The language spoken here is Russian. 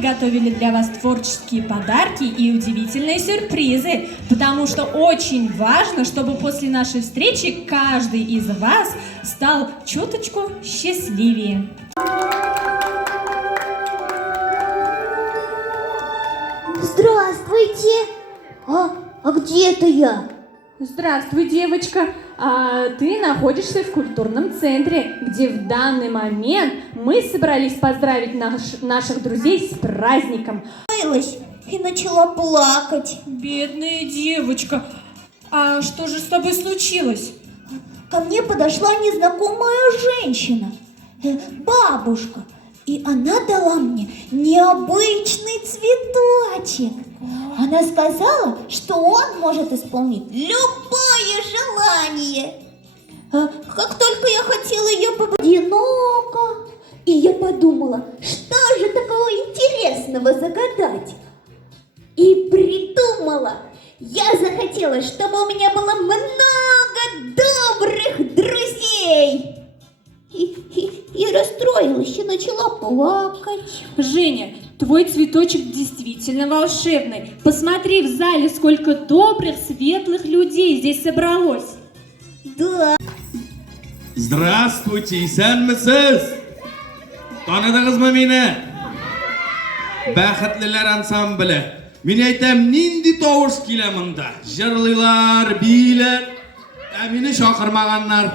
подготовили для вас творческие подарки и удивительные сюрпризы, потому что очень важно, чтобы после нашей встречи каждый из вас стал чуточку счастливее. Здравствуйте! А где это я? Здравствуй, девочка. Ты находишься в культурном центре, где в данный момент мы собрались поздравить наших друзей с праздником. И начала плакать. Бедная девочка. А что же с тобой случилось? Ко мне подошла незнакомая женщина, бабушка, и она дала мне необычный цветочек. Она сказала, что он может исполнить любое желание. Как только я хотела ее одиноко, и я подумала, что же такого интересного загадать. И придумала, я захотела, чтобы у меня было много добрых друзей. И расстроилась, и начала плакать. Женя, твой цветочек действительно волшебный. Посмотри в зале, сколько добрых, светлых людей здесь собралось. Да. Здравствуйте, isanmisiz? Tanidingizmi meni? Baxtlilar ansambli. Men aytam, nindi tovush kelamanda. Jirlilar, biylar, meni shoqirmaganlar.